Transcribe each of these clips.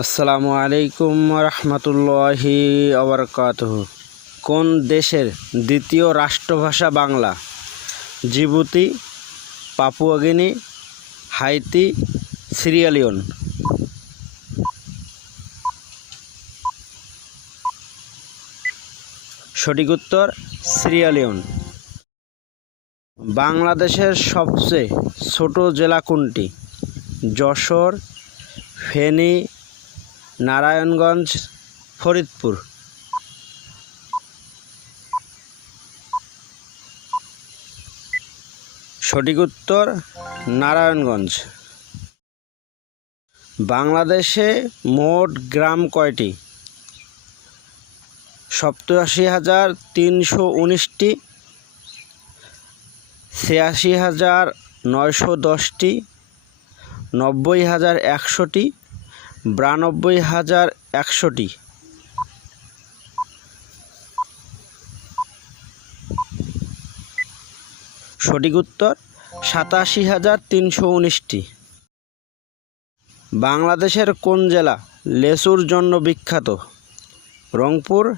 আসসালামু আলাইকুম রহমতুল্লাহি আবরকাতহ কোন দেশের দ্বিতীয় রাষ্ট্রভাষা Bangla? Djibouti, Papua Guinea, Haiti Sierra Leone সঠিক উত্তর সিরিয়ালিয়ন বাংলাদেশের সবচেয়ে ছোট জেলা কোনটি? যশোর, ফেনী নারায়ণগঞ্জ, ফরিদপুর। সঠিক উত্তর, নারায়ণগঞ্জ। বাংলাদেশে মোট গ্রাম কয়টি? সপ্তাশি হাজার তিনশো উনিশটি, ছিয়াশি হাজার নয়শো দশটি, নব্বই হাজার একশোটি বিরানব্বই হাজার একশোটি। সঠিক উত্তর, সাতাশি হাজার তিনশো উনিশটি। বাংলাদেশের কোন জেলা লেচুর জন্য বিখ্যাত? রংপুর,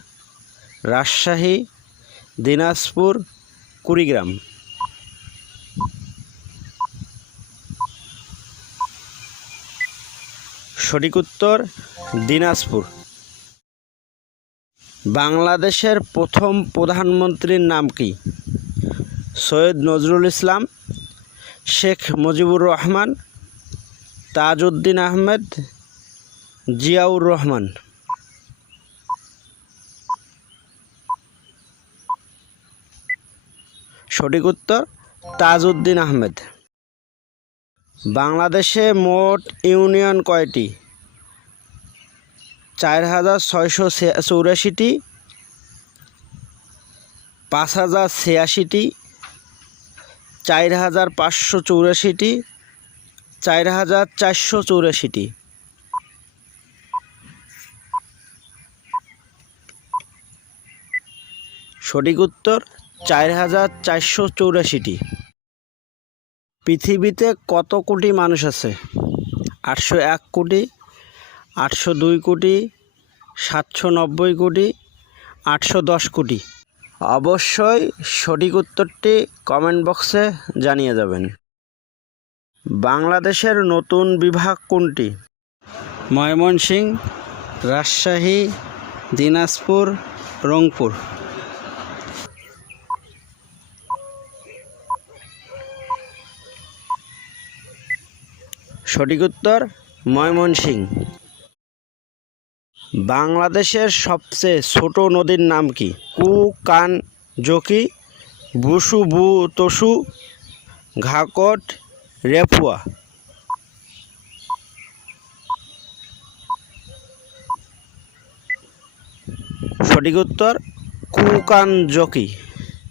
রাজশাহী, দিনাজপুর, কুড়িগ্রাম। সঠিক উত্তর দিনাজপুর। বাংলাদেশের প্রথম প্রধানমন্ত্রীর নাম কি? সৈয়দ নজরুল ইসলাম, শেখ মুজিবুর রহমান, তাজউদ্দিন আহমেদ, জিয়াউর রহমান। সঠিক উত্তর তাজউদ্দিন আহমেদ। বাংলাদেশে মোট ইউনিয়ন কয়টি? চার হাজার ছয়শো চৌরাশিটি, পাঁচ হাজার ছিয়াশিটি, চার হাজার পাঁচশো চৌরাশিটি, চার হাজার চারশো চৌরাশিটি। সঠিক উত্তর, চার হাজার চারশো চৌরাশিটি। পৃথিবীতে কত কোটি মানুষ আছে? আটশো এক কোটি, আটশো দুই কোটি, সাতশো নব্বই কোটি, আটশো দশ কোটি। অবশ্যই সঠিক উত্তরটি কমেন্ট বক্সে জানিয়ে যাবেন। বাংলাদেশের নতুন বিভাগ কোনটি? ময়মনসিংহ, রাজশাহী, দিনাজপুর, রংপুর। সঠিক উত্তর ময়মনসিংহ বাংলাদেশের সবচেয়ে ছোট নদীর নাম কি? কু কান জকি বুসু বু তসু ঘাকট, রেপুয়া। সঠিক উত্তর কুকান জকি